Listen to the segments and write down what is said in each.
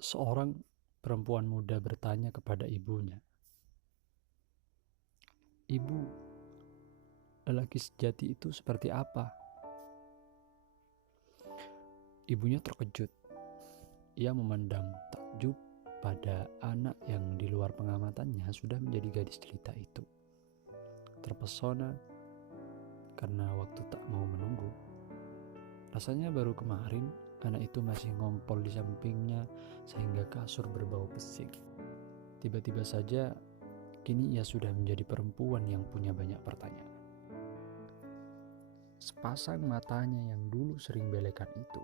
Seorang perempuan muda bertanya kepada ibunya, "Ibu, lelaki sejati itu seperti apa?" Ibunya terkejut. Ia memandang takjub pada anak yang di luar pengamatannya sudah menjadi gadis cerita itu. Terpesona karena waktu tak mau menunggu. Rasanya baru kemarin anak itu masih ngompol di sampingnya sehingga kasur berbau pesing. Tiba-tiba saja kini ia sudah menjadi perempuan yang punya banyak pertanyaan. Sepasang matanya yang dulu sering belekan itu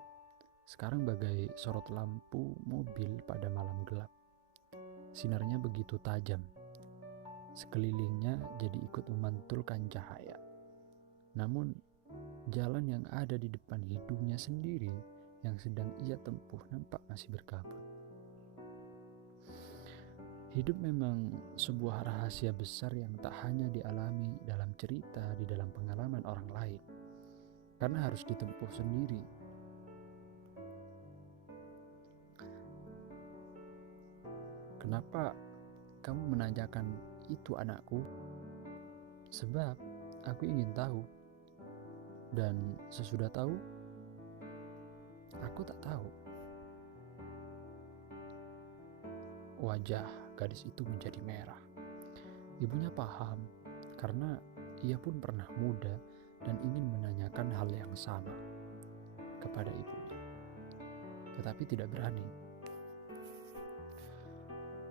sekarang bagai sorot lampu mobil pada malam gelap. Sinarnya begitu tajam. Sekelilingnya jadi ikut memantulkan cahaya. Namun jalan yang ada di depan hidungnya sendiri yang sedang ia tempuh nampak masih berkabut. Hidup memang sebuah rahasia besar yang tak hanya dialami dalam cerita di dalam pengalaman orang lain, karena harus ditempuh sendiri. Kenapa kamu menanyakan itu, anakku? Sebab aku ingin tahu, dan sesudah tahu, aku tak tahu. Wajah gadis itu menjadi merah. Ibunya paham, karena ia pun pernah muda dan ingin menanyakan hal yang sama kepada ibunya, tetapi tidak berani.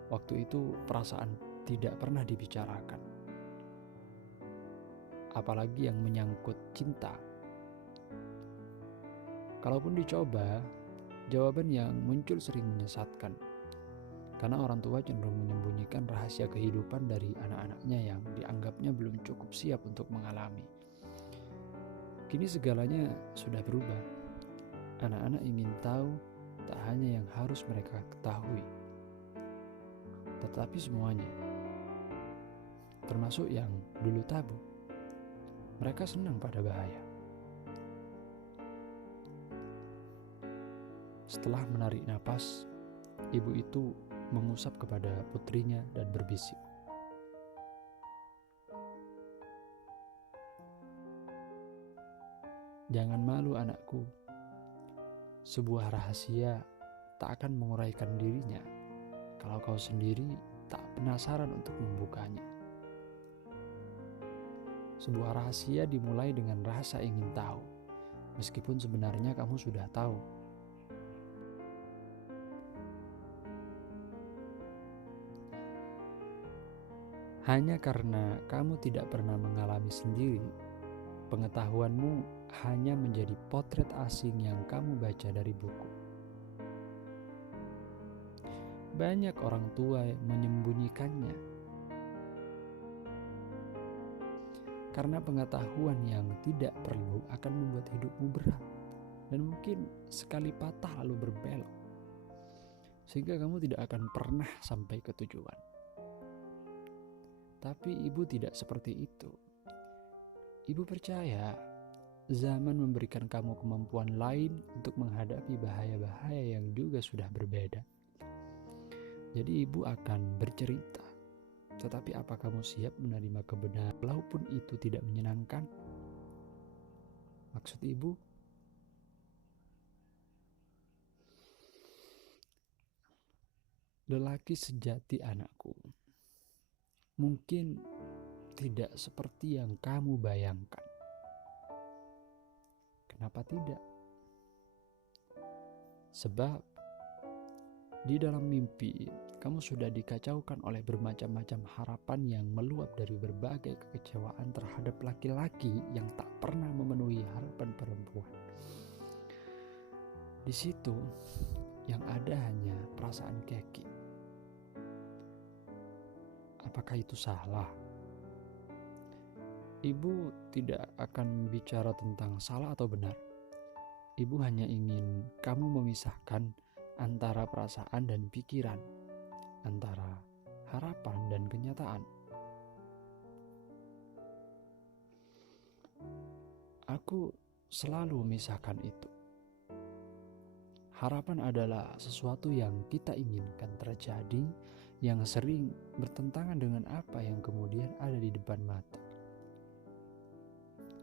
Waktu itu perasaan tidak pernah dibicarakan, apalagi yang menyangkut cinta. Kalaupun dicoba, jawaban yang muncul sering menyesatkan, karena orang tua cenderung menyembunyikan rahasia kehidupan dari anak-anaknya yang dianggapnya belum cukup siap untuk mengalami. Kini segalanya sudah berubah. Anak-anak ingin tahu tak hanya yang harus mereka ketahui, tetapi semuanya, termasuk yang dulu tabu. Mereka senang pada bahaya. Setelah menarik napas, ibu itu mengusap kepada putrinya dan berbisik, "Jangan malu, anakku. Sebuah rahasia tak akan menguraikan dirinya kalau kau sendiri tak penasaran untuk membukanya. Sebuah rahasia dimulai dengan rasa ingin tahu, meskipun sebenarnya kamu sudah tahu." Hanya karena kamu tidak pernah mengalami sendiri, pengetahuanmu hanya menjadi potret asing yang kamu baca dari buku. Banyak orang tua menyembunyikannya karena pengetahuan yang tidak perlu akan membuat hidupmu berat dan mungkin sekali patah lalu berbelok, sehingga kamu tidak akan pernah sampai ke tujuan. Tapi ibu tidak seperti itu. Ibu percaya zaman memberikan kamu kemampuan lain untuk menghadapi bahaya-bahaya yang juga sudah berbeda. Jadi ibu akan bercerita, tetapi apa kamu siap menerima kebenaran walaupun itu tidak menyenangkan? Maksud ibu, lelaki sejati, anakku, mungkin tidak seperti yang kamu bayangkan. Kenapa tidak? Sebab di dalam mimpi kamu sudah dikacaukan oleh bermacam-macam harapan yang meluap dari berbagai kekecewaan terhadap laki-laki yang tak pernah memenuhi harapan perempuan. Di situ yang ada hanya perasaan keki. Apakah itu salah? Ibu tidak akan bicara tentang salah atau benar. Ibu hanya ingin kamu memisahkan antara perasaan dan pikiran, antara harapan dan kenyataan. Aku selalu memisahkan itu. Harapan adalah sesuatu yang kita inginkan terjadi, yang sering bertentangan dengan apa yang kemudian ada di depan mata.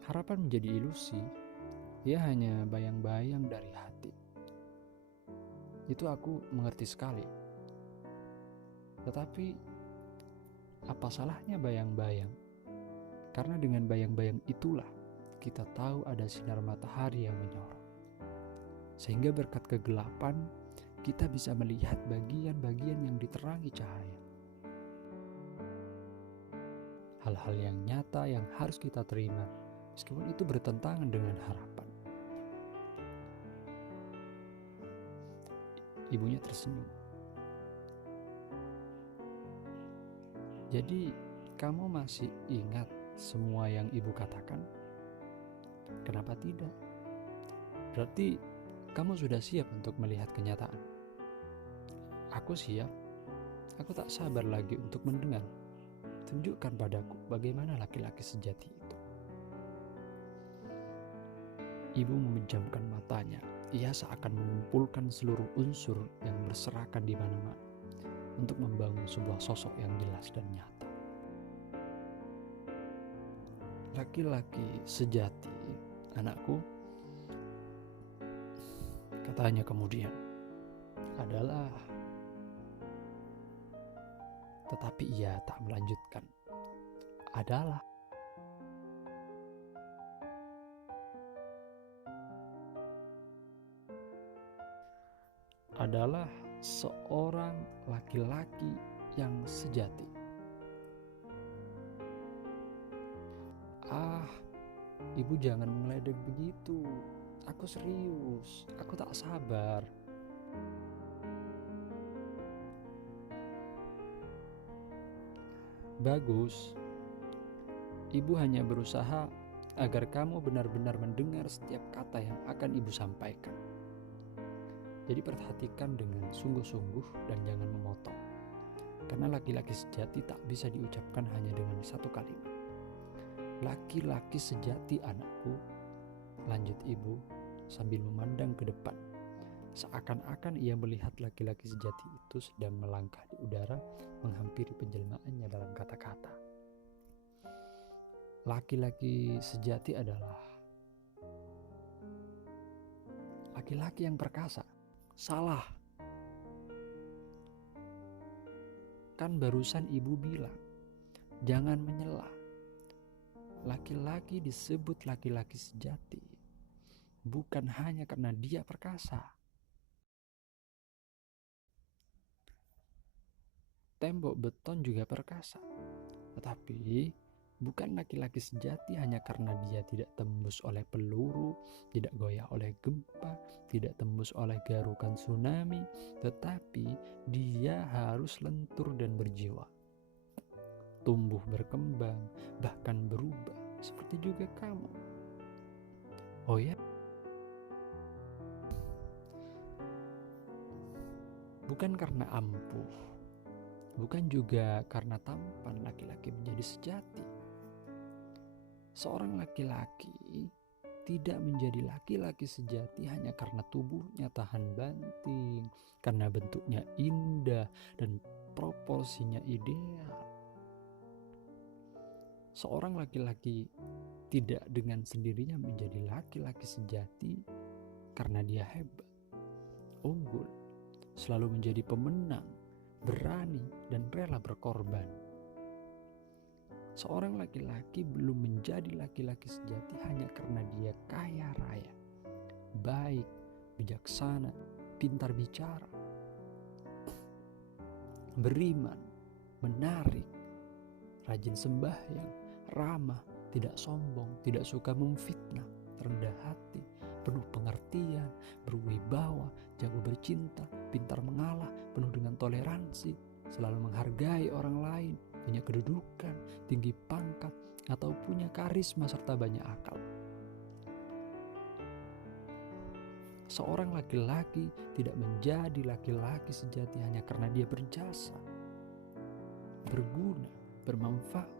Harapan menjadi ilusi, ia hanya bayang-bayang dari hati. Itu aku mengerti sekali. Tetapi, apa salahnya bayang-bayang? Karena dengan bayang-bayang itulah kita tahu ada sinar matahari yang menyorot. Sehingga berkat kegelapan, kita bisa melihat bagian-bagian yang diterangi cahaya. Hal-hal yang nyata yang harus kita terima, meskipun itu bertentangan dengan harapan. Ibunya tersenyum. Jadi, kamu masih ingat semua yang ibu katakan? Kenapa tidak? Berarti kamu sudah siap untuk melihat kenyataan. Aku siap. Aku tak sabar lagi untuk mendengar. Tunjukkan padaku bagaimana laki-laki sejati itu. Ibu memejamkan matanya. Ia seakan mengumpulkan seluruh unsur yang berserakan di mana-mana untuk membangun sebuah sosok yang jelas dan nyata. Laki-laki sejati, anakku, katanya kemudian, adalah, tetapi ia tak melanjutkan. Adalah seorang laki-laki yang sejati. Ibu jangan meledek begitu. Aku serius, aku tak sabar. Bagus. Ibu hanya berusaha agar kamu benar-benar mendengar setiap kata yang akan ibu sampaikan. Jadi perhatikan dengan sungguh-sungguh dan jangan memotong. Karena laki-laki sejati tak bisa diucapkan hanya dengan satu kalimat. Laki-laki sejati, anakku, lanjut ibu sambil memandang ke depan. Seakan-akan ia melihat laki-laki sejati itu sedang melangkah di udara menghampiri penjelmaannya dalam kata-kata. Laki-laki sejati adalah laki-laki yang perkasa. Salah. Kan barusan ibu bilang, jangan menyela. Laki-laki disebut laki-laki sejati bukan hanya karena dia perkasa. Tembok beton juga perkasa. Tetapi bukan laki-laki sejati hanya karena dia tidak tembus oleh peluru, tidak goyah oleh gempa, tidak tembus oleh garukan tsunami, tetapi dia harus lentur dan berjiwa. Tumbuh berkembang, bahkan berubah, seperti juga kamu. Oh ya? Bukan karena ampuh, bukan juga karena tampan laki-laki menjadi sejati. Seorang laki-laki tidak menjadi laki-laki sejati hanya karena tubuhnya tahan banting, karena bentuknya indah dan proporsinya ideal. Seorang laki-laki tidak dengan sendirinya menjadi laki-laki sejati karena dia hebat, unggul, selalu menjadi pemenang, berani, dan rela berkorban. Seorang laki-laki belum menjadi laki-laki sejati hanya karena dia kaya raya, baik, bijaksana, pintar bicara, beriman, menarik, rajin sembahyang, ramah, tidak sombong, tidak suka memfitnah, rendah hati, penuh pengertian, berwibawa, jago bercinta, pintar mengalah, penuh dengan toleransi, selalu menghargai orang lain, punya kedudukan, tinggi pangkat, atau punya karisma serta banyak akal. Seorang laki-laki tidak menjadi laki-laki sejati hanya karena dia berjasa, berguna, bermanfaat,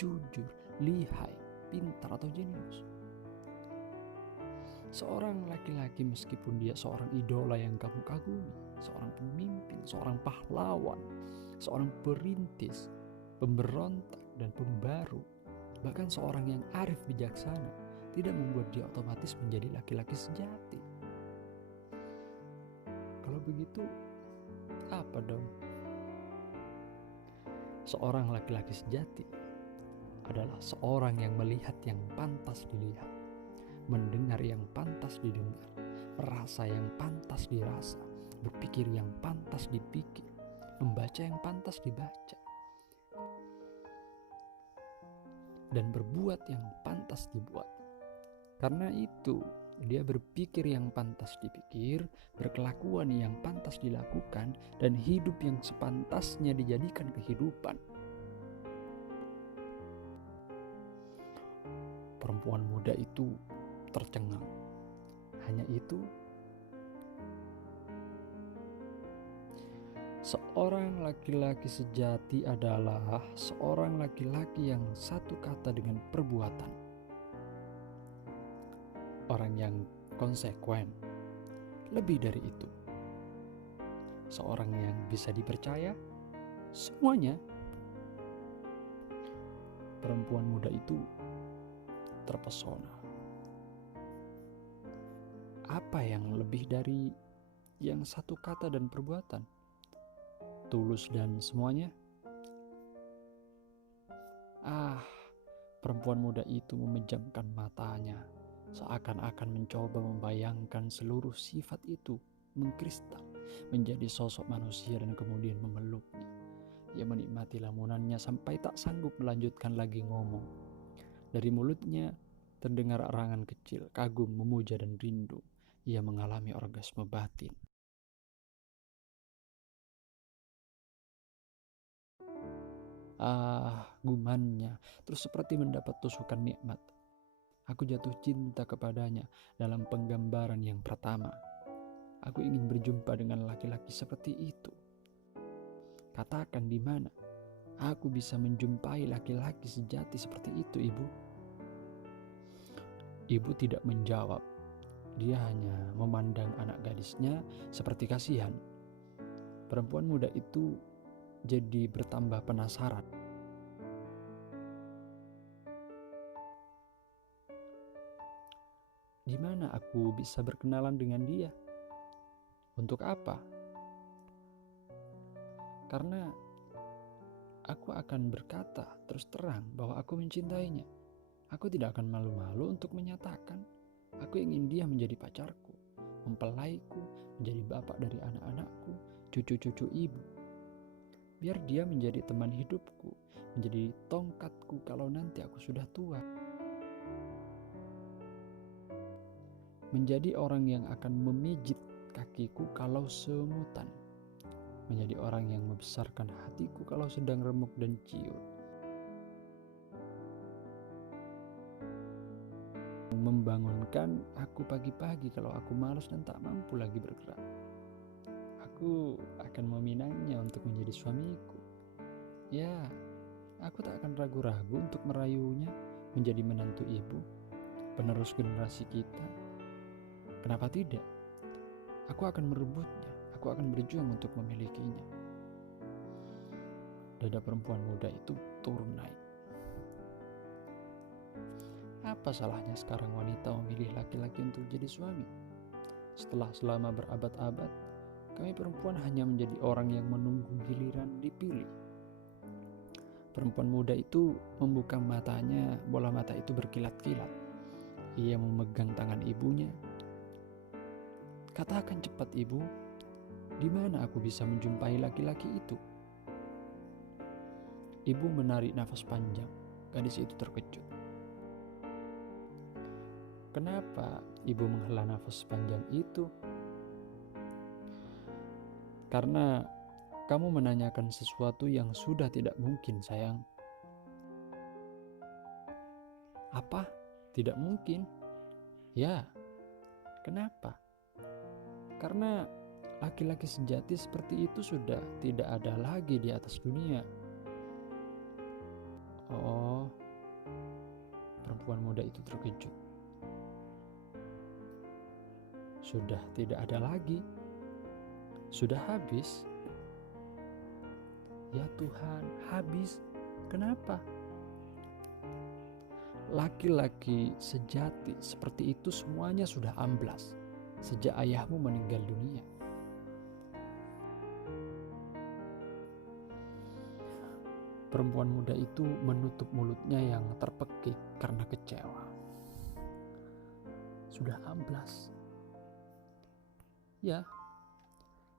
jujur, lihai, pintar, atau jenius. Seorang laki-laki meskipun dia seorang idola yang kamu kagumi, seorang pemimpin, seorang pahlawan, seorang perintis, pemberontak dan pembaru, bahkan seorang yang arif bijaksana, tidak membuat dia otomatis menjadi laki-laki sejati. Kalau begitu, apa dong? Seorang laki-laki sejati adalah seorang yang melihat yang pantas dilihat, mendengar yang pantas didengar, merasa yang pantas dirasa, berpikir yang pantas dipikir, membaca yang pantas dibaca, dan berbuat yang pantas dibuat. Karena itu, dia berpikir yang pantas dipikir, berkelakuan yang pantas dilakukan, dan hidup yang sepantasnya dijadikan kehidupan. Perempuan muda itu tercengang. Hanya itu, seorang laki-laki sejati adalah seorang laki-laki yang satu kata dengan perbuatan. Orang yang konsekuen. Lebih dari itu, seorang yang bisa dipercaya semuanya. Perempuan muda itu terpesona. Apa yang lebih dari yang satu kata dan perbuatan? Tulus dan semuanya? Perempuan muda itu memejamkan matanya, seakan-akan mencoba membayangkan seluruh sifat itu mengkristal menjadi sosok manusia dan kemudian memeluknya. Ia menikmati lamunannya sampai tak sanggup melanjutkan lagi ngomong. Dari mulutnya terdengar arangan kecil, kagum, memuja dan rindu. Ia mengalami orgasme batin. Gumannya terus seperti mendapat tusukan nikmat. Aku jatuh cinta kepadanya dalam penggambaran yang pertama. Aku ingin berjumpa dengan laki-laki seperti itu. Katakan di mana aku bisa menjumpai laki-laki sejati seperti itu, Ibu? Ibu tidak menjawab. Dia hanya memandang anak gadisnya seperti kasihan. Perempuan muda itu jadi bertambah penasaran. Di mana aku bisa berkenalan dengan dia? Untuk apa? Karena aku akan berkata terus terang bahwa aku mencintainya. Aku tidak akan malu-malu untuk menyatakan. Aku ingin dia menjadi pacarku, mempelaiku, menjadi bapak dari anak-anakku, cucu-cucu ibu. Biar dia menjadi teman hidupku, menjadi tongkatku kalau nanti aku sudah tua. Menjadi orang yang akan memijit kakiku kalau semutan. Menjadi orang yang membesarkan hatiku kalau sedang remuk dan ciut. Membangunkan aku pagi-pagi kalau aku malas dan tak mampu lagi bergerak. Aku akan meminangnya untuk menjadi suamiku. Ya, aku tak akan ragu-ragu untuk merayunya menjadi menantu ibu, penerus generasi kita. Kenapa tidak? Aku akan merebutnya, aku akan berjuang untuk memilikinya. Dada perempuan muda itu turun naik. Apa salahnya sekarang wanita memilih laki-laki untuk jadi suami? Setelah selama berabad-abad, kami perempuan hanya menjadi orang yang menunggu giliran dipilih. Perempuan muda itu membuka matanya, bola mata itu berkilat-kilat. Ia memegang tangan ibunya. Katakan cepat, Ibu, di mana aku bisa menjumpai laki-laki itu? Ibu menarik nafas panjang. Gadis itu terkejut. Kenapa ibu menghela nafas panjang itu? Karena kamu menanyakan sesuatu yang sudah tidak mungkin, sayang. Apa? Tidak mungkin? Ya, kenapa? Karena laki-laki sejati seperti itu sudah tidak ada lagi di atas dunia. Oh, perempuan muda itu terkejut. sudah tidak ada lagi, sudah habis. Ya Tuhan, habis. Kenapa? Laki-laki sejati seperti itu semuanya sudah amblas sejak ayahmu meninggal dunia. Perempuan muda itu menutup mulutnya yang terpekik karena kecewa. Sudah amblas. Ya,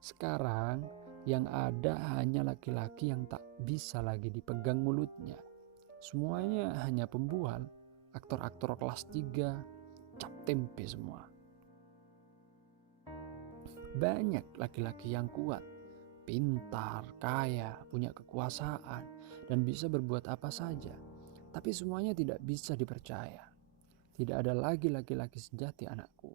sekarang yang ada hanya laki-laki yang tak bisa lagi dipegang mulutnya. Semuanya hanya pembual, aktor-aktor kelas 3, cap tempe semua. Banyak laki-laki yang kuat, pintar, kaya, punya kekuasaan, dan bisa berbuat apa saja. Tapi semuanya tidak bisa dipercaya. Tidak ada lagi laki-laki sejati, anakku.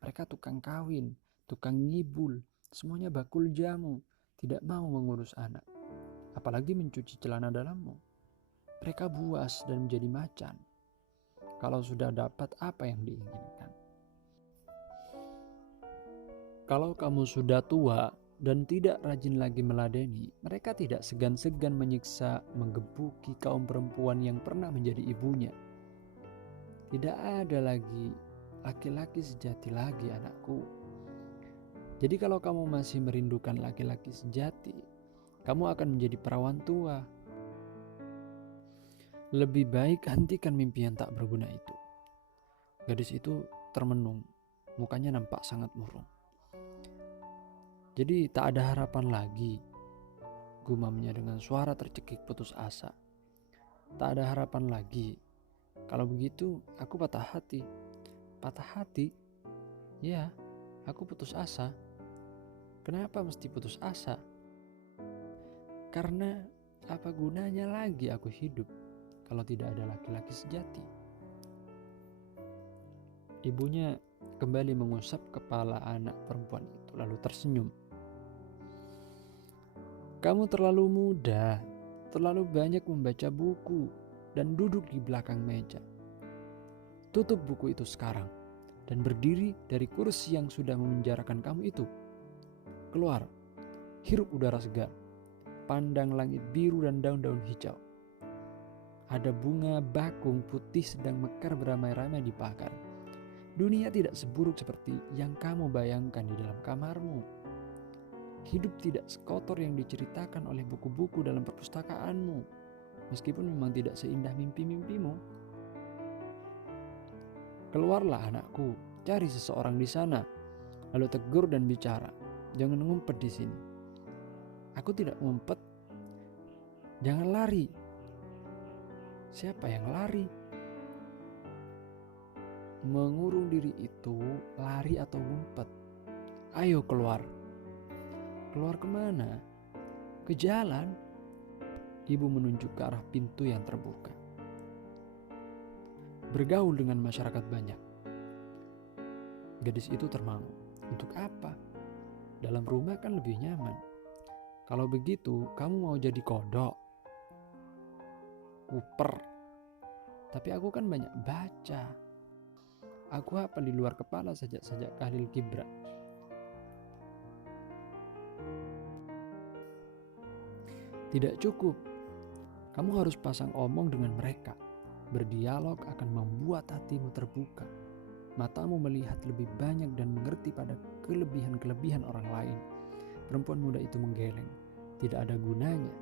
Mereka tukang kawin, tukang ngibul, semuanya bakul jamu, tidak mau mengurus anak. Apalagi mencuci celana dalammu. Mereka buas dan menjadi macan. Kalau sudah dapat apa yang diinginkan. Kalau kamu sudah tua dan tidak rajin lagi meladeni, mereka tidak segan-segan menyiksa, menggebuki kaum perempuan yang pernah menjadi ibunya. Tidak ada lagi laki-laki sejati lagi, anakku. Jadi kalau kamu masih merindukan laki-laki sejati, kamu akan menjadi perawan tua. Lebih baik hentikan mimpi yang tak berguna itu. Gadis itu termenung, mukanya nampak sangat murung. Jadi tak ada harapan lagi, gumamnya dengan suara tercekik putus asa. Tak ada harapan lagi. Kalau begitu aku patah hati. Patah hati? Ya, aku putus asa. Kenapa mesti putus asa? Karena apa gunanya lagi aku hidup kalau tidak ada laki-laki sejati? Ibunya kembali mengusap kepala anak perempuan itu lalu tersenyum. Kamu terlalu muda, terlalu banyak membaca buku dan duduk di belakang meja. Tutup buku itu sekarang dan berdiri dari kursi yang sudah memenjarakan kamu itu. Keluar, hirup udara segar, pandang langit biru dan daun-daun hijau. Ada bunga bakung putih sedang mekar beramai-ramai di pagar. Dunia tidak seburuk seperti yang kamu bayangkan di dalam kamarmu. Hidup tidak sekotor yang diceritakan oleh buku-buku dalam perpustakaanmu, meskipun memang tidak seindah mimpi-mimpimu. Keluarlah anakku, cari seseorang di sana, lalu tegur dan bicara. Jangan ngumpet di sini. Aku tidak ngumpet. Jangan lari. Siapa yang lari? Mengurung diri itu lari atau ngumpet? Ayo keluar. Keluar kemana? Ke jalan. Ibu menunjuk ke arah pintu yang terbuka. Bergaul dengan masyarakat banyak. Gadis itu termangu. Untuk apa? Dalam rumah kan lebih nyaman. Kalau begitu, kamu mau jadi kodok? Kuper. Tapi aku kan banyak baca. Aku hafal di luar kepala sajak-sajak Khalil Gibran. Tidak cukup. Kamu harus pasang omong dengan mereka. Berdialog akan membuat hatimu terbuka. Matamu melihat lebih banyak dan mengerti pada kelebihan-kelebihan orang lain. Perempuan muda itu menggeleng. Tidak ada gunanya,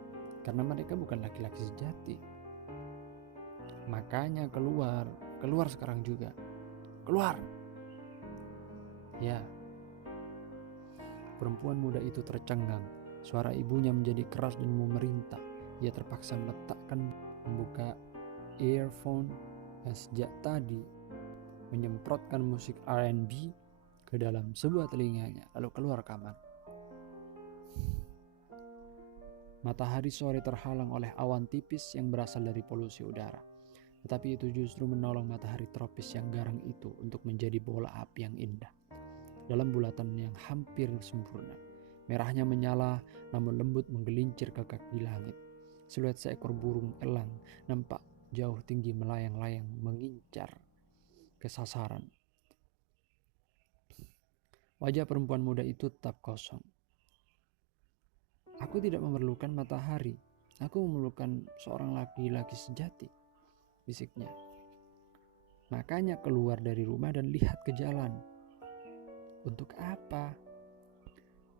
karena mereka bukan laki-laki sejati. Makanya keluar sekarang juga. Keluar! Ya. Perempuan muda itu tercengang. Suara ibunya menjadi keras dan memerintah. Ia terpaksa membuka earphone yang sejak tadi menyemprotkan musik R&B ke dalam sebuah telinganya, lalu keluar kamar. Matahari sore terhalang oleh awan tipis yang berasal dari polusi udara. Tetapi itu justru menolong matahari tropis yang garang itu untuk menjadi bola api yang indah. Dalam bulatan yang hampir sempurna. Merahnya menyala namun lembut menggelincir ke kaki langit. Siluet seekor burung elang nampak jauh tinggi melayang-layang mengincar ke sasaran. Wajah perempuan muda itu tetap kosong. Aku tidak memerlukan matahari. Aku memerlukan seorang laki-laki sejati, bisiknya. Makanya keluar dari rumah dan lihat ke jalan. Untuk apa?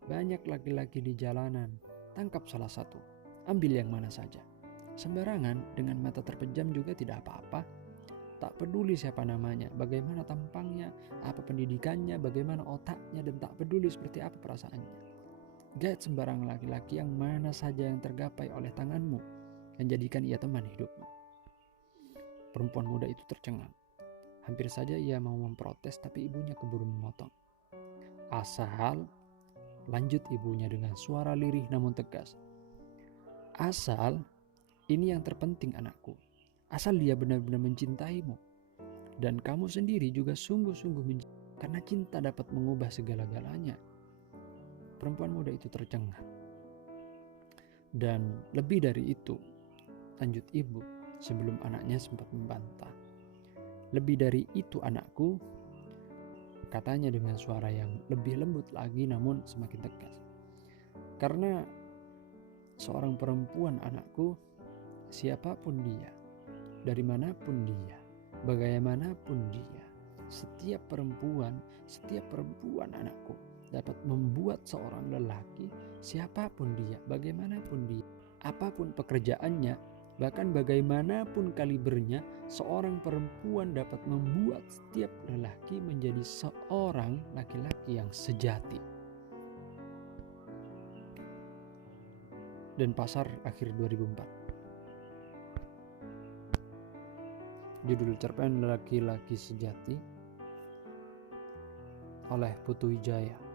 Banyak laki-laki di jalanan. Tangkap salah satu. Ambil yang mana saja. Sembarangan dengan mata terpejam juga tidak apa-apa. Tak peduli siapa namanya, bagaimana tampangnya, apa pendidikannya, bagaimana otaknya, dan tak peduli seperti apa perasaannya. Gait sembarang laki-laki yang mana saja yang tergapai oleh tanganmu dan jadikan ia teman hidupmu. Perempuan muda itu tercengang. Hampir saja ia mau memprotes, tapi ibunya keburu memotong. Asal, lanjut ibunya dengan suara lirih namun tegas. Asal, ini yang terpenting anakku. Asal dia benar-benar mencintaimu. Dan kamu sendiri juga sungguh-sungguh mencintai, karena cinta dapat mengubah segala-galanya. Perempuan muda itu tercengang. Dan lebih dari itu, lanjut ibu sebelum anaknya sempat membantah. Lebih dari itu anakku, katanya dengan suara yang lebih lembut lagi namun semakin tegas. Karena seorang perempuan anakku, siapapun dia, dari manapun dia, bagaimanapun dia, setiap perempuan anakku dapat membuat seorang lelaki, siapapun dia, bagaimanapun dia, apapun pekerjaannya, bahkan bagaimanapun kalibernya, seorang perempuan dapat membuat setiap lelaki menjadi seorang laki-laki yang sejati. Dan Pasar akhir 2004. Judul cerpen Laki-laki Sejati oleh Putu Wijaya.